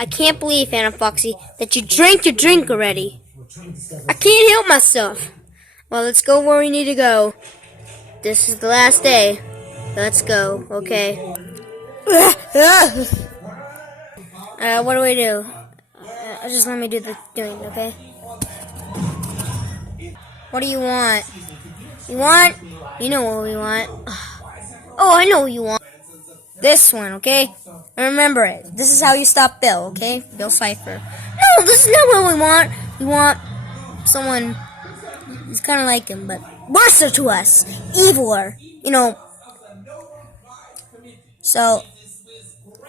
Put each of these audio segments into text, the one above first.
I can't believe, Anna Foxy, that you drank your drink already. I can't help myself. Well, let's go where we need to go. This is the last day. Let's go, okay? What do we do? Just let me do the doing, okay? What do you want? You want? You know what we want. Oh, I know what you want. This one, okay? Remember it. This is how you stop Bill, okay? Bill Cipher. No, this is not what we want. We want someone who's kind of like him, but worse to us. Eviler. You know. So,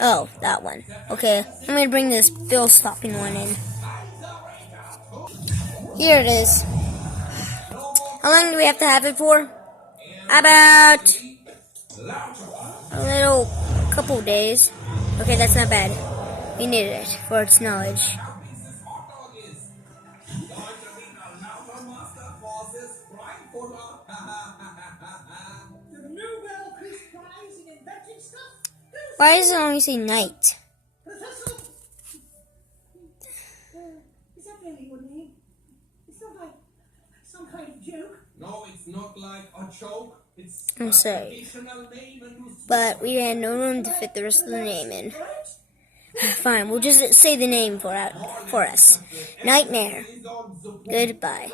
oh, that one. Okay, I'm going to bring this Bill stopping one in. Here it is. How long do we have to have it for? About a couple days. Okay, that's not bad. We needed it for its knowledge. Why does it only say night? Is that really your name? It's not like some kind of joke. No, it's not like a joke. It's I'm sorry, but we had no room to fit the rest of the name in. Fine, we'll just say the name for us. Nightmare. Goodbye.